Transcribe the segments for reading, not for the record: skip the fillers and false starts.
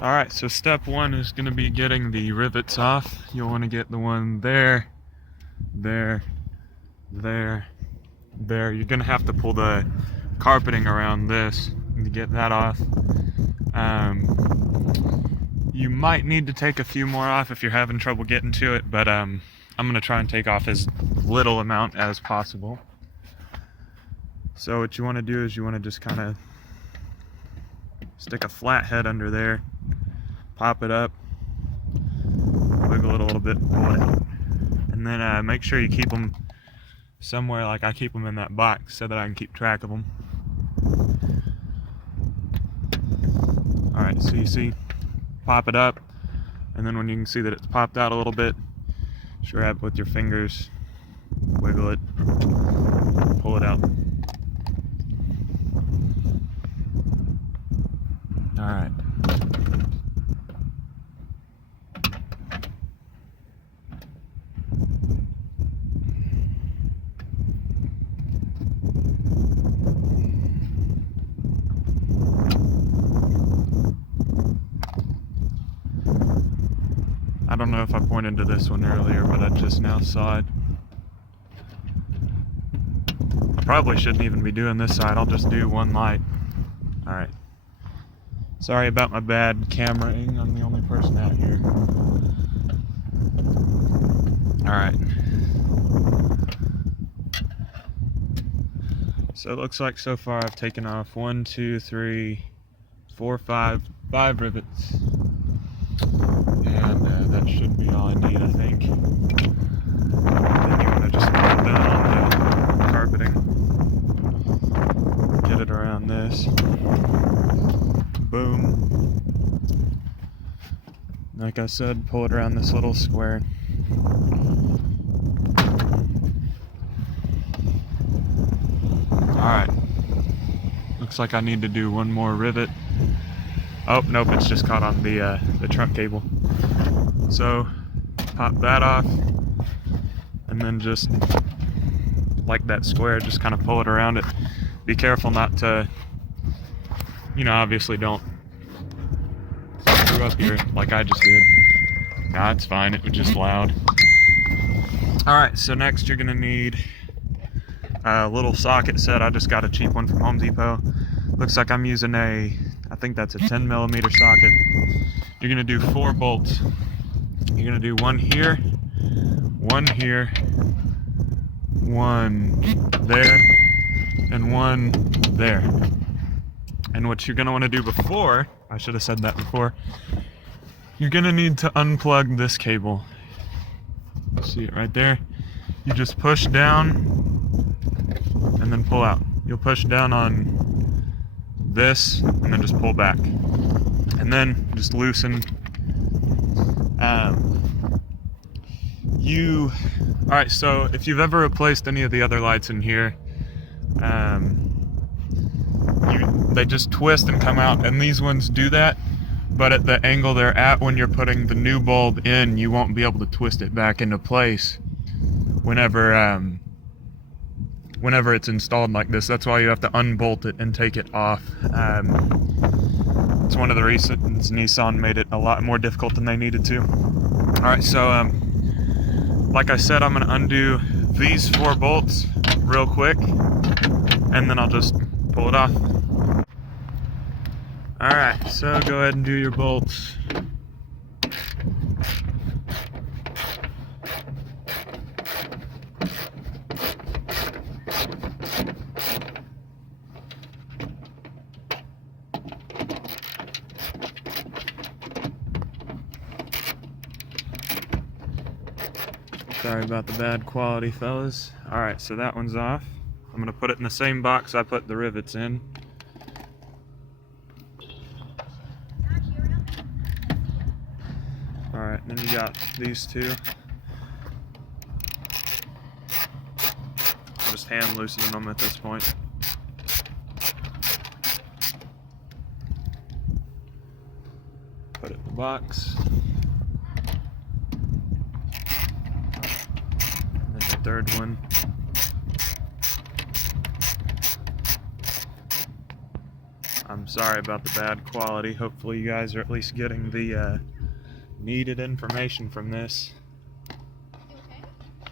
Alright, so step one is going to be getting the rivets off. You'll want to get the one there, there, there, there. You're going to have to pull the carpeting around this to get that off. You might need to take a few more off if you're having trouble getting to it, but I'm going to try and take off as little amount as possible. So what you want to do is you want to just kind of stick a flathead under there, pop it up, wiggle it a little bit, pull it out. And then make sure you keep them somewhere, like I keep them in that box so that I can keep track of them. Alright, so you see, pop it up, and then when you can see that it's popped out a little bit, just grab it with your fingers, wiggle it, pull it out. Alright. I don't know if I pointed to this one earlier, but I just now saw it. I probably shouldn't even be doing this side, I'll just do one light. Alright. Sorry about my bad cameraing, I'm the only person out here. Alright. So it looks like so far I've taken off 1, 2, 3, 4, 5 rivets. And that should be all I need, I think. Then you want to just put it down on the carpeting. Get it around this. Boom. Like I said, pull it around this little square. Alright. Looks like I need to do one more rivet. Oh, nope, it's just caught on the trunk cable. So, pop that off, and then just, like that square, just kind of pull it around it. Be careful not to, obviously don't screw up here like I just did. Nah, it's fine, it was just loud. Alright, so next you're going to need a little socket set. I just got a cheap one from Home Depot. Looks like I'm using I think that's a 10mm socket. You're going to do 4 bolts. You're going to do one here, one there, and one there. And what you're going to want to do before, I should have said that before, you're going to need to unplug this cable. See it right there? You just push down and then pull out. You'll push down on this and then just pull back. And then just loosen. Alright, so if you've ever replaced any of the other lights in here, they just twist and come out, and these ones do that, but at the angle they're at when you're putting the new bulb in, you won't be able to twist it back into place whenever it's installed like this. That's why you have to unbolt it and take it off. It's one of the reasons Nissan made it a lot more difficult than they needed to. Alright, so like I said, I'm going to undo these 4 bolts real quick, and then I'll just pull it off. Alright, so go ahead and do your bolts. Sorry about the bad quality, fellas. Alright, so that one's off. I'm going to put it in the same box I put the rivets in. Alright, then you got these 2. I'm just hand loosening them at this point. Put it in the box. And then the third one. I'm sorry about the bad quality. Hopefully you guys are at least getting the needed information from this. You okay?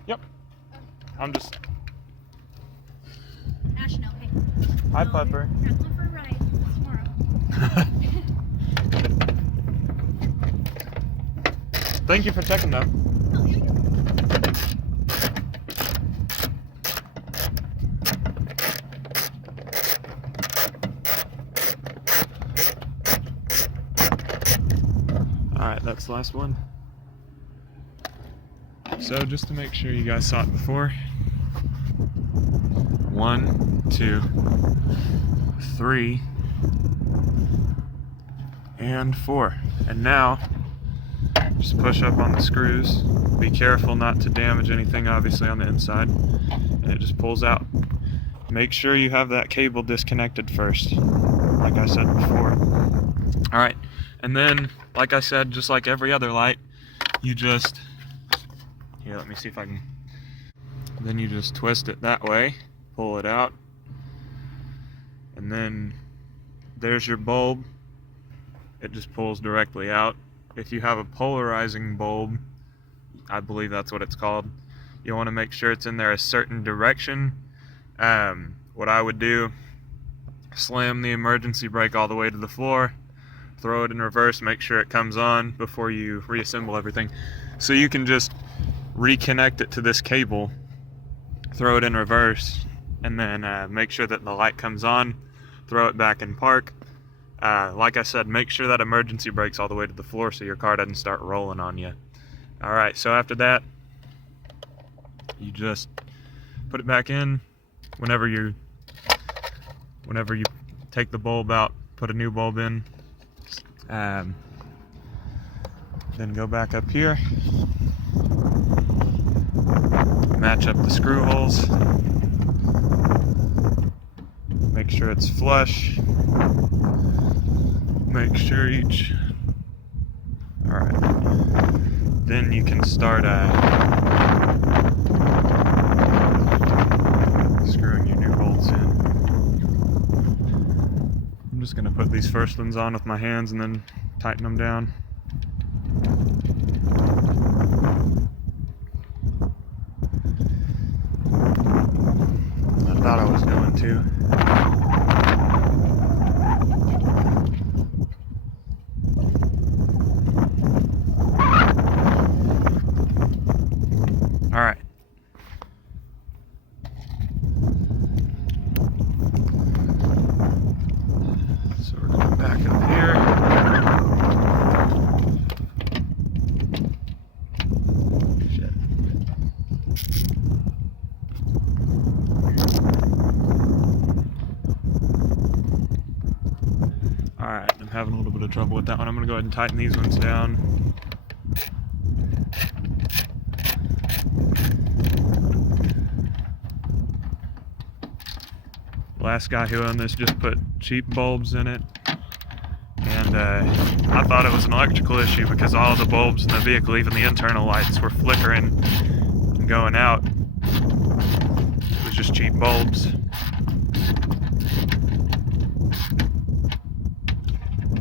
Yep. I'm just... Ashton, okay. Hi, Pupper. We're going for a ride tomorrow. Thank you for checking them. Oh, yeah, you're welcome. Alright, that's the last one. So just to make sure you guys saw it before. 1, 2, 3, and 4. And now, just push up on the screws. Be careful not to damage anything obviously on the inside. And it just pulls out. Make sure you have that cable disconnected first, like I said before. Alright, and then, like I said, just like every other light, you just, here, let me see if I can, then you just twist it that way, pull it out, and then there's your bulb. It just pulls directly out. If you have a polarizing bulb, I believe that's what it's called, you want to make sure it's in there a certain direction. What I would do, slam the emergency brake all the way to the floor, throw it in reverse, make sure it comes on before you reassemble everything. So you can just reconnect it to this cable, throw it in reverse, and then make sure that the light comes on, throw it back in park. Like I said, make sure that emergency brake's all the way to the floor so your car doesn't start rolling on you. Alright, so after that, you just put it back in. Whenever you take the bulb out, put a new bulb in. Then go back up here, match up the screw holes, make sure it's flush, make sure each, alright, then you can start screwing your new bolts in. I'm just going to put these first ones on with my hands and then tighten them down. I thought I was going to. Alright. So we're going back up here. Shit. Alright, I'm having a little bit of trouble with that one. I'm going to go ahead and tighten these ones down. Last guy who owned this just put cheap bulbs in it, and I thought it was an electrical issue because all the bulbs in the vehicle, even the internal lights, were flickering and going out. It was just cheap bulbs.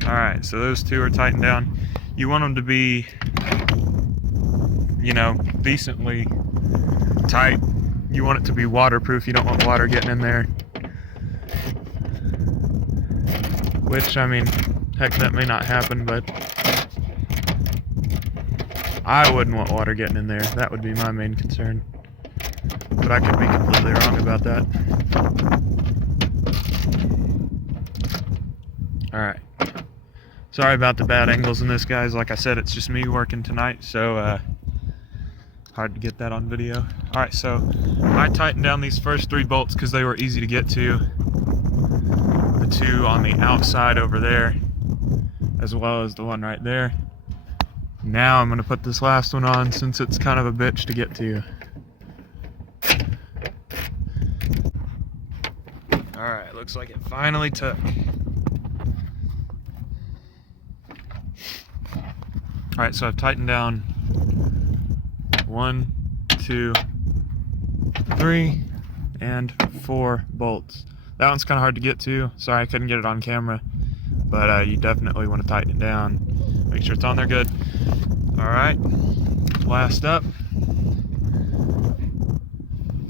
Alright, so those two are tightened down. You want them to be, you know, decently tight. You want it to be waterproof. You don't want water getting in there. Which, I mean, heck, that may not happen, but I wouldn't want water getting in there. That would be my main concern. But I could be completely wrong about that. Alright. Sorry about the bad angles in this, guys. Like I said, it's just me working tonight, so hard to get that on video. Alright, so I tightened down these first 3 bolts because they were easy to get to. The 2 on the outside over there, as well as the one right there. Now I'm going to put this last one on since it's kind of a bitch to get to. Alright, looks like it finally took. Alright, so I've tightened down 1, 2, 3, and 4 bolts. That one's kind of hard to get to. Sorry I couldn't get it on camera, but you definitely want to tighten it down. Make sure it's on there good. All right, last up,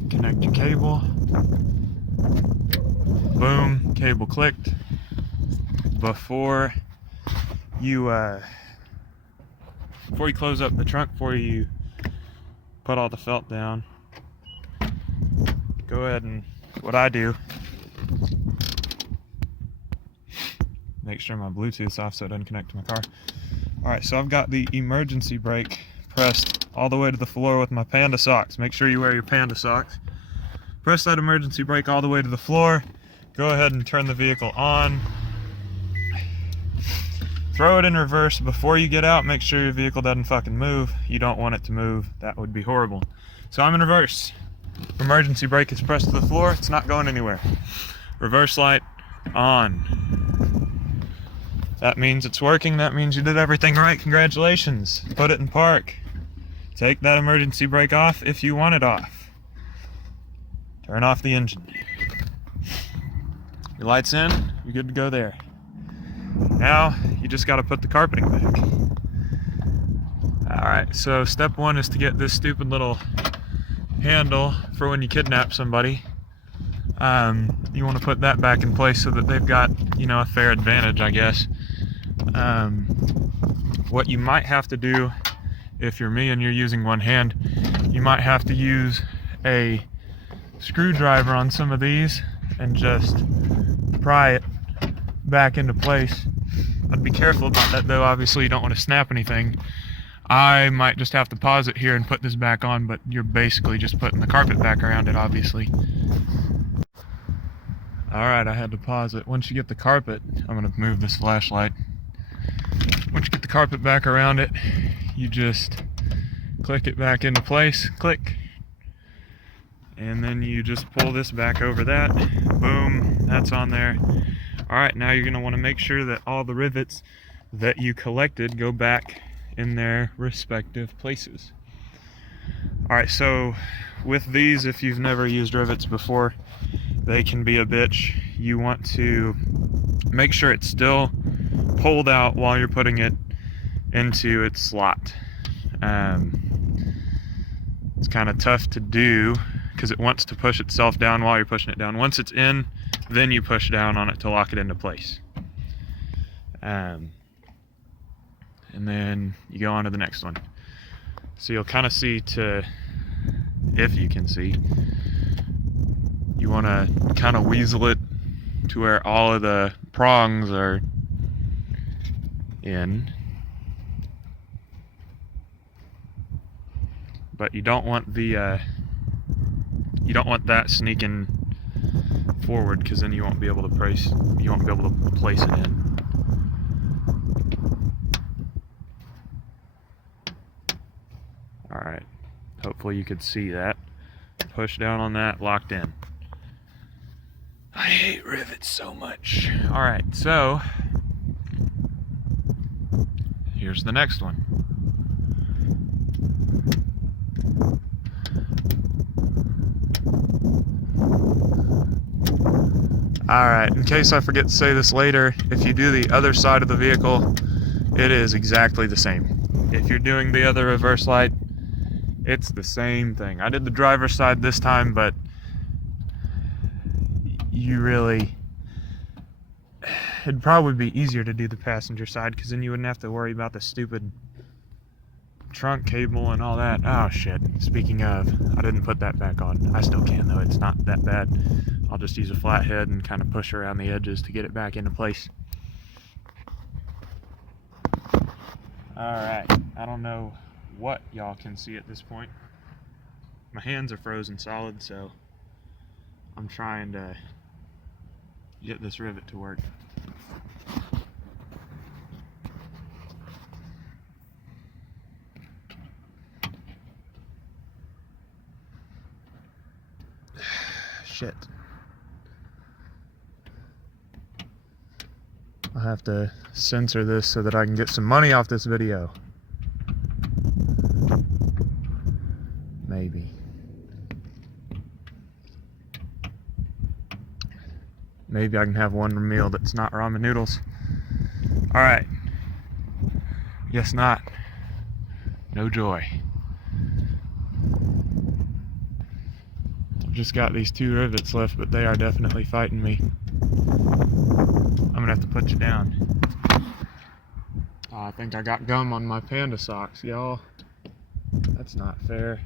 connect your cable. Boom, cable clicked. Before you close up the trunk, before you put all the felt down, go ahead and, what I do, make sure my Bluetooth's off so it doesn't connect to my car. Alright, so I've got the emergency brake pressed all the way to the floor with my Panda socks. Make sure you wear your Panda socks. Press that emergency brake all the way to the floor. Go ahead and turn the vehicle on. Throw it in reverse before you get out. Make sure your vehicle doesn't fucking move. You don't want it to move. That would be horrible. So I'm in reverse. Emergency brake is pressed to the floor. It's not going anywhere. Reverse light on. That means it's working. That means you did everything right. Congratulations. Put it in park. Take that emergency brake off if you want it off. Turn off the engine. Your light's in. You're good to go there. Now, you just got to put the carpeting back. Alright, so step one is to get this stupid little handle for when you kidnap somebody. You want to put that back in place so that they've got, you know, a fair advantage, I guess. What you might have to do, if you're me and you're using one hand, you might have to use a screwdriver on some of these and just pry it back into place. I'd be careful about that though. Obviously you don't want to snap anything. I might just have to pause it here and put this back on, but you're basically just putting the carpet back around it, obviously. Alright, I had to pause it. Once you get the carpet, I'm going to move this flashlight. Once you get the carpet back around it, you just click it back into place. Click. And then you just pull this back over that. Boom, that's on there. Alright, now you're going to want to make sure that all the rivets that you collected go back in their respective places. Alright, so with these, if you've never used rivets before, they can be a bitch. You want to make sure it's still pulled out while you're putting it into its slot. It's kind of tough to do because it wants to push itself down while you're pushing it down. Once it's in, then you push down on it to lock it into place. And then you go on to the next one. So you'll kind of see if you can see, you want to kind of weasel it to where all of the prongs are in. But you don't want that sneaking forward, because then you won't be able to place it in. Alright, hopefully you could see that. Push down on that, locked in. I hate rivets so much. Alright, so here's the next one. Alright, in case I forget to say this later, if you do the other side of the vehicle, it is exactly the same. If you're doing the other reverse light, it's the same thing. I did the driver's side this time, but it'd probably be easier to do the passenger side, because then you wouldn't have to worry about the stupid trunk cable and all that. Oh shit, speaking of, I didn't put that back on. I still can though, it's not that bad. I'll just use a flathead and kind of push around the edges to get it back into place. Alright, I don't know what y'all can see at this point. My hands are frozen solid, so I'm trying to get this rivet to work. Shit. I'll have to censor this so that I can get some money off this video. Maybe. Maybe I can have one meal that's not ramen noodles. Alright. Guess not. No joy. I've just got these 2 rivets left, but they are definitely fighting me. I'm gonna have to put you down. I think I got gum on my panda socks, y'all. That's not fair.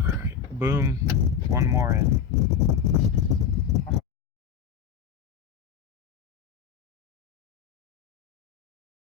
Alright, boom. One more in.